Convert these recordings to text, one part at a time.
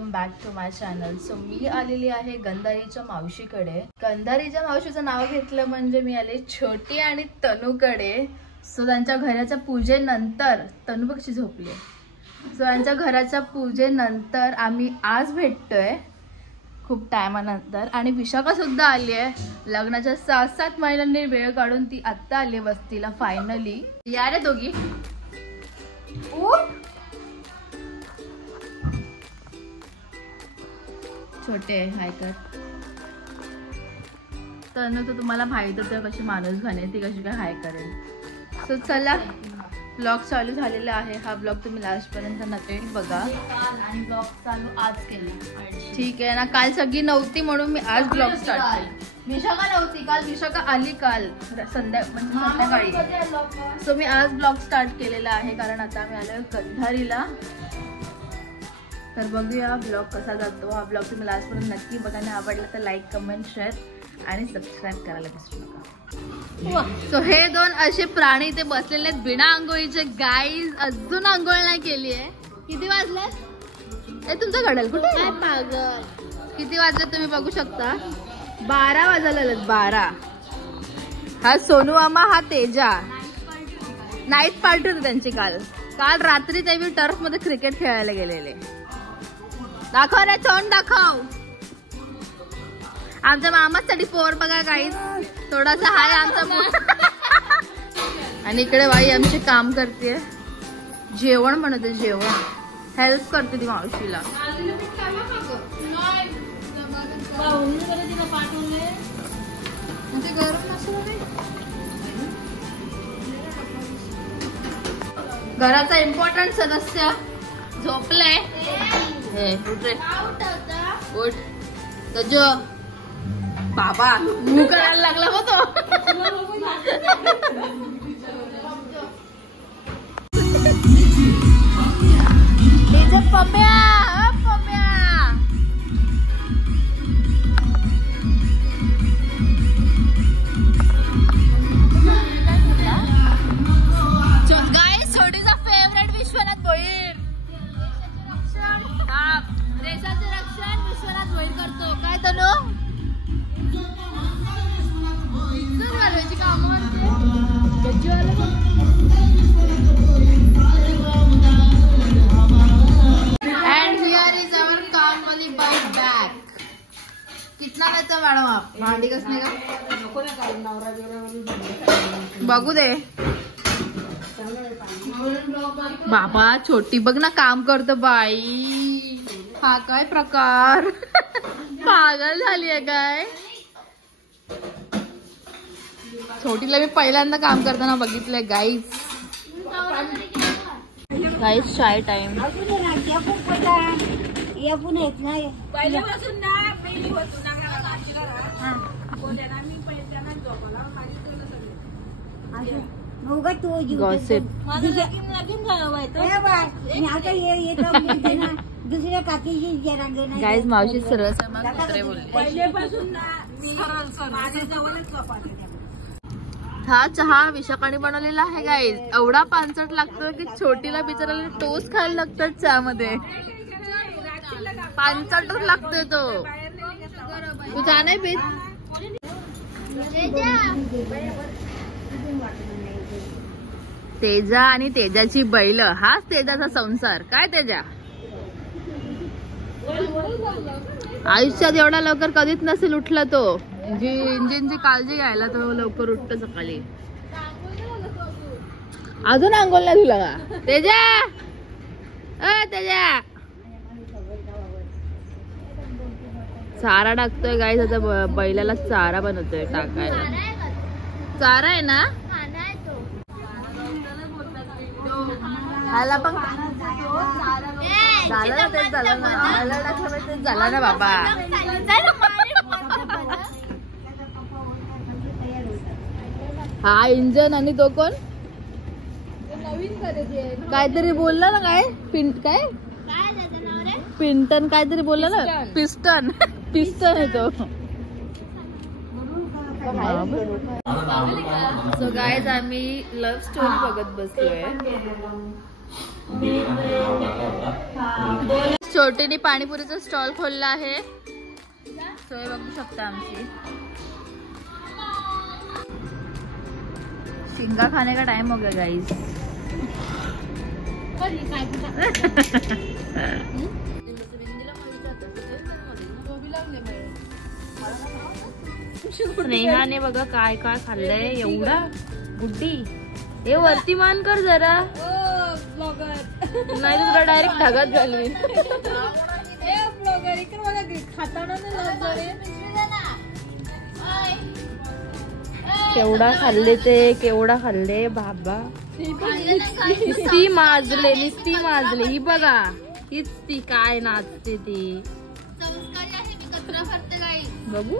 Welcome back to my channel. So मी आलेली आहे गंधारीच्या मावशीकडे. गंधारीच्या मावशीचं नाव घेतलं म्हणजे मी आले छोटी आणि तनूकडे. सो त्यांच्या घराच्या पूजेनंतर तनू बघशी झोपली. सो त्यांच्या घराच्या पूजेनंतर आम्ही आज भेटतोय खूप टायमानंतर. आणि विशाखा सुद्धा आली आहे. लग्नाच्या 6-7 महिन्यांनी वेळ काढून ती आत्ता आली वस्तीला फायनली. या रे दोघी. छोटे हाय कर. तनु तर तुम्हाला माहितच आहे कशी माणूस घाणे, ती कशी काय हाय करेल. सो चला ब्लॉग चालू झालेला आहे. हा ब्लॉग तुम्ही लास्ट पर्यंत नक्की बघा. आणि ब्लॉग चालू आज केला. ठीक आहे ना. काल सगळी नव्हती म्हणून मी आज ब्लॉग स्टार्ट केला. विशाखा नव्हती काल. विशाखा आली काल संध्याकाळी. सो मी आज ब्लॉग स्टार्ट केलेला आहे कारण आता आम्ही आलोय गंधारीला. तर बघूया ब्लॉग कसा जातो. हा ब्लॉग तुम्ही लास्ट पर्यंत नक्की बघा. आणि आवडला तर लाईक कमेंट शेअर आणि सबस्क्राईब करायला विसरू नका. सो हे दोन असे प्राणी इथे बसलेले आहेत बिना आंघोळीचे. गाईज अजून आंघोळ नाही केली आहे. किती वाजले? हे तुमचं घडेल कुठे काय पागल. किती वाजले तुम्ही बघू शकता. 12 वाजले. 12. हा सोनू मामा, हा तेजा. नाईट पार्टी होती त्यांची काल. काल रात्री ते टर्फ मध्ये क्रिकेट खेळायला गेलेले. दाखव रे तोंड दाखव. आमच्या मामासाठी पोर बघा गाईज. थोडासा हाय आमचा. आणि इकडे बाई आमचे काम करते. जेवण म्हणते. जेवण हेल्प करते ती मावशीला. घराचा इम्पॉर्टंट सदस्य झोपलाय. उठ रे उठ. गजो बाबा मुंह करायला लागला हो तो. पम्या पम्या. गाइस छोटीचा फेवरेट विश्वनाथ भोईर. हा देशाचे रक्षण विश्वनाथ भोईर करतो. काय तनु कितना देतो मॅडम आप भांडी कसने का बघू दे. बाबा छोटी बघ ना काम करतो बाई. हा काय प्रकार. पागल झाली आहे काय. छोटीला मी पहिल्यांदा काम करताना बघितलंय गाईज. गाईज चाय टाइम. गाईज मावशी सरळ बोलले. हा चहा विशाखाने बनवलेला आहे गाईज. एवढा पानसट लागतो की छोटीला बिचाराला टोस्ट खायला लागतात चहामध्ये. पानसटच लागतोय तो. तू चहा नाही पीत. तेजा आणि तेजाची बैल. हाच तेजाचा संसार. काय तेजा आयुष्यात एवढा लवकर कधीच नसेल उठला तो. जी इंजिनची काळजी घ्यायला तो लवकर उठतो सकाळी. अजून आंघोळ नाही तुला का तेजा. तेजा चारा टाकतोय गाईस. आता बैलाला चारा बनवतोय टाकायला. चारा आहे ना. ह्याला पण झालं ना. तेच झालं ना. ह्याला टाकलं तेच झालं ना बाबा. हा इंजन आणि तो कोण काहीतरी बोलला ना. काय काय पिंटन काहीतरी बोलला ना. पिस्टन. पिस्टन आहे तो. सो गाइस आम्ही लव्ह स्टोरी बघत बसलोय. छोटीने पाणीपुरीचा स्टॉल खोलला आहे. सोय बघू शकता आमची. शिंगा खाने का टाइम हो गया गाइस. स्नेहाने बघा काय काय खाल्लंय. एवढा गुड्डी हे वरती मान कर जरा. नाही तुला डायरेक्ट ढगात घालवीन. केवढा खाल्ले ते केवढा खाल्ले बाबा. नुसती माजले ही बघा. हीच ती काय नाचते ती बघू.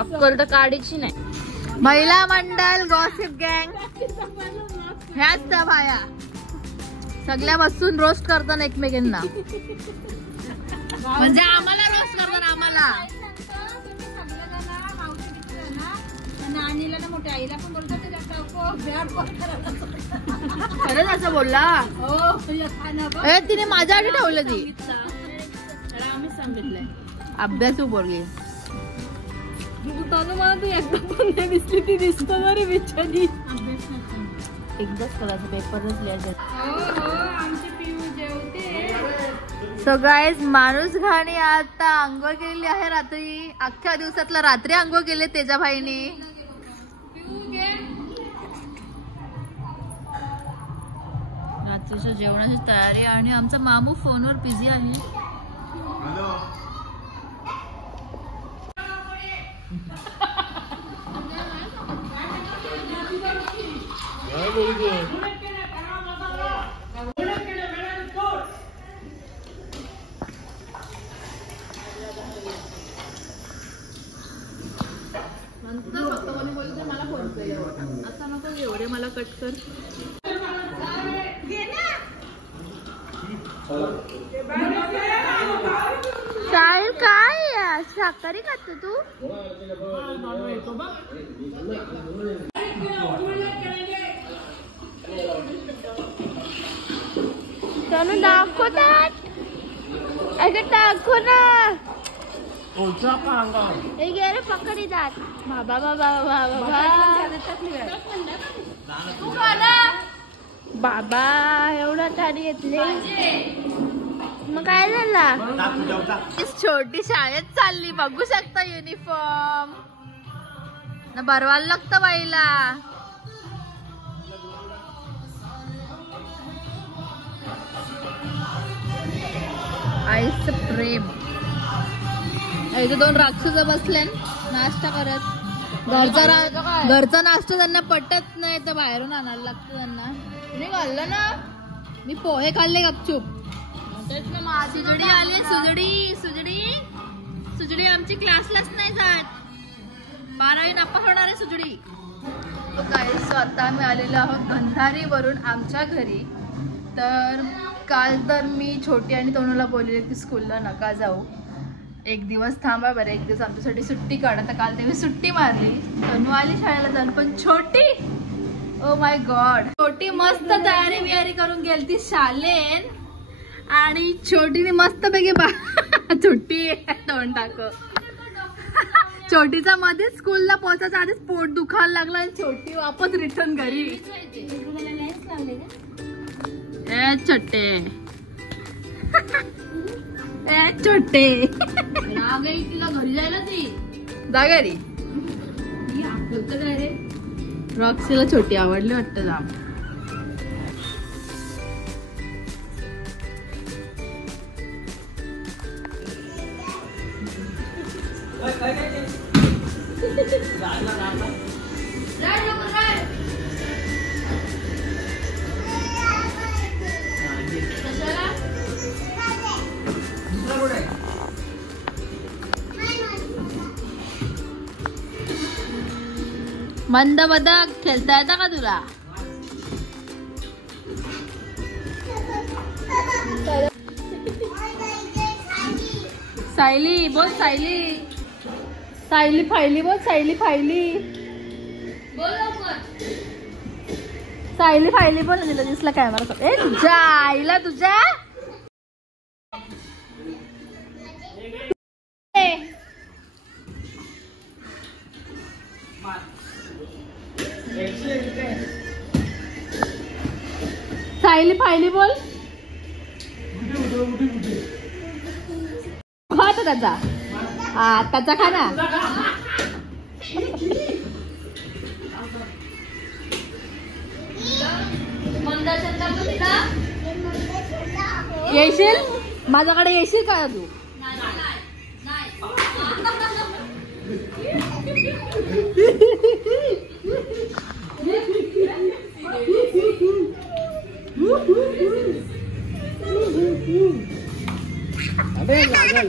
अक्कल तर काढीची नाही. महिला मंडळ गॉसिप गँग ह्याच त्या बाया सगळ्या बसून रोस्ट करतात एकमेकांना. म्हणजे आम्हाला रोस्ट करतात. आम्हाला नानीला ना मोठ्या आईला पण बोलतात. खरंच असं बोलला. तिने माझ्या आधी ठेवलं ती. आम्ही सांगितलंय अभ्यासू बोलली. मला तू एकदा पण नाही दिसली. ती दिसत बरी बिचारी. एकदाच करायचं पेपरच लिहायचं. आमची पिऊ जेवते. सो गाईज माणूस घाणी आता आंघोळ केलेली आहे. रात्री अख्ख्या दिवसातला रात्री आंघोळ केले तेजा भाईनी. रात्रीच्या जेवणाची तयारी आणि आमचा मामू फोनवर बिझी आहे. मला फोन केला आता नको एवढे मला कट कर. साहिल काय शाकाहारी खातो तू. त्यानं दाखवतात. अगं दाखव ना. हे गेले पकडी जात. बाबा बाबा बाबा बाबा एवढा थाली घेतले. मग काय झाला. छोटी शाळेत चालली बघू शकता. युनिफॉर्म ना भरवायला लागतं बाईला. आईचं प्रेम. इथे दोन राक्षस बसले नाश्ता करत. घरचा नाश्ता त्यांना पटत नाही तर बाहेरून आणायला लागतं त्यांना. मी खाल्लं ना. मी पोहे खाल्ले गपचूप. सुजडी आली. सुजडी आमची क्लासलाच नाही जात. 12वी नापास होणार आहे सुजडी. आता आम्ही आलेलो आहोत गंधारीवरून आमच्या घरी. तर काल तर मी छोटी आणि तोनूला बोलले की स्कूलला नका जाऊ. एक दिवस थांबा बरं. एक दिवस आमच्यासाठी सुट्टी काढा. तर काल तेव्हा सुट्टी मारली. तनू आली शाळेला जाऊन. पण छोटी ओ माय गॉड. छोटी मस्त तयारी बियारी करून गेलती शालेन. आणि छोटीने मस्त पैकी छोटी तोंड टाक. छोटीचा मध्ये स्कूलला पोहोचायचा आधीच पोट दुखायला लागला आणि छोटी वापस रिटर्न घरी. छोटे छोटे तिला घरी जायला ती जा घरी. रॉक्सीला छोटी आवडली वाटतं जाम. मंद बदक खेळता येतं का तुला. सायली बोल. सायली फायली बोल. सायली फायली बोल. सायली फायली पण दिलं दिसला कॅमेरा. ए तुझ्या आईला तुझ्या सायली फायली बोल. खा तर त्याचा. हा त्याचा खा ना. येशील माझ्याकडे येशील का तू. अबे लागल.